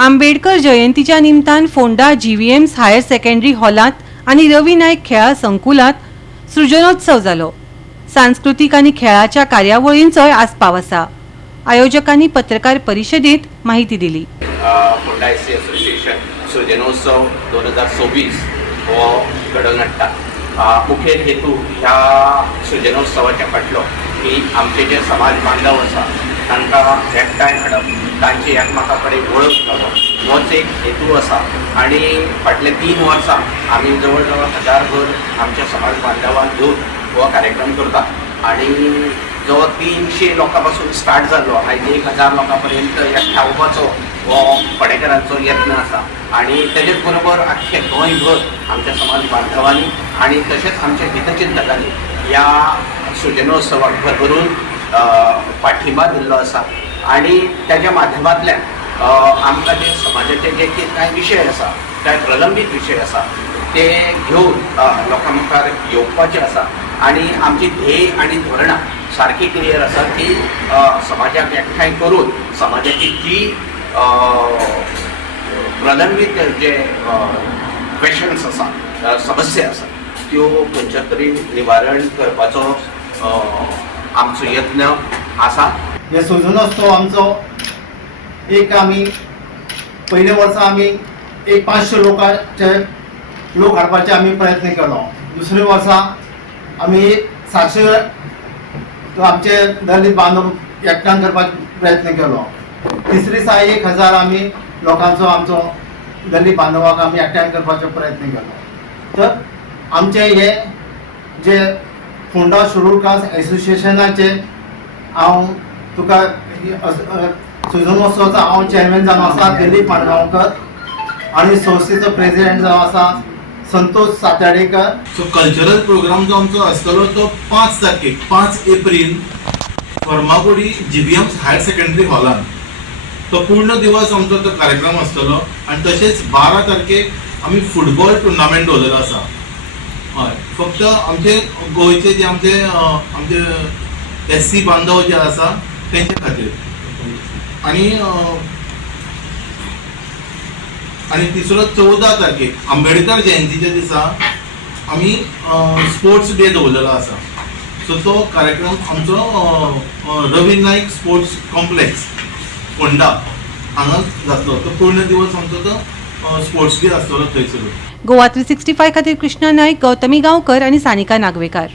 आंबेडकर जयंतीच्या निमतान Phonda GVMs higher secondary हॉलात आणि रवी नाईक खेळा संकुलात सृजनोत्सव जालो। सांस्कृतिक आणि खेळाच्या कार्यावळींचोय आस्पाव आसा। आयोजकांनी पत्रकार परिषदेत माहिती दिली। फोंडा SC असोसिएशन सृजनोत्सव 2024 हो घडोवन हाडटा। मुखेल हेतू ह्या सृजनोत्सवाच्या फाटलो की आमचे जे समाज बांधव आसा तांकां एकठांय हाडप, तांची एकमेका कडेन वळख करप होच एक हेतू आसा। आणि फाटले 3 वर्सां आमी जवळ जवळ 1000 भर आमच्या समाज बांधवांक घेवन हो कार्यक्रम करता आणि जो 300 लोकां पासून स्टार्ट जाल्लो आयज 1000 लोकां पर्यंत एकठांवपाचो हो फोंडेकारांचो यत्न आसा। आणि तेजेच बरोबर आख्खे गोंयभर आमच्या समाज बांधवांनी आणि तशेंच आमच्या हितचिंतकांनी ह्या सृजनोत्सवाक भरभरून पाठिंबा दिल्लो आसा। आणि त्याच्या माध्यमांतल्यान आमकां जे समाजाचे जे कांय विशय आसा, कांय प्रलंबीत विशय आसा ते घेवन लोकां मुखार येवपाचे आसा। आणि आमची ध्येय आणि धोरणां सारकी क्लियर आसा की समाजाक एकठांय करून समाजाची जी प्रलंबीत जे क्वेश्चन्स आसा, समस्या आसा त्यो खंयच्या तरी निवारण करपाचो आमचो यत्न आसा। हे सृजनोत्सव आमचो एक आमी पयले वर्सा आमी एक 500 लोक हाडपाचे आमी प्रयत्न केलो। दुसरे वर्सा आमी 700 आमचे दलित बांधव एकठांय करपाचो प्रयत्न केलो। तिसरी दिसा 1000 आमी लोकांचो आमचो दलित बांधवाक आमी एकठांय करपाचो प्रयत्न केलो। तर आमचे हे जे फोंडा शेड्यूल कास्ट एसोसिएशनाचे हांव तुका सृजनोत्सवाचो हांव चेअरमॅन जावन आसा दिलीप माणगांवकर आणि संस्थेचो प्रेसिडेंट जावन आसा Santosh Satardekar. So cultural programme जो आमचो आसतलो तो 5 तारखेक 5 April Farmagudi GVMs higher secondary हॉलान तो पूर्ण दिवस आमचो तो कार्यक्रम आसतलो। आणि तशेंच 12 तारखेक आमी फुटबॉल टुर्नामेंट दवरलेलो आसा। हय, फक्त आमचे गोंयचे जे आमचे SC बांधव जे आसा तेंचे खातीर। आणि तिसरो 14 तारखेक आंबेडकर जयंतीच्या दिसा आमी स्पोर्ट्स डे दवरलेलो आसा। सो तो कार्यक्रम आमचो रवी नाईक स्पोर्ट्स कॉम्प्लेक्स फोंडा हांगा जातलो। तो पूर्ण दिवस आमचो तो स्पोर्ट्स डे आसतलो थंयसर। गोवा 365 खातीर कृष्णा नाईक, गौतमी गांवकर आणि सानिका नागवेकार।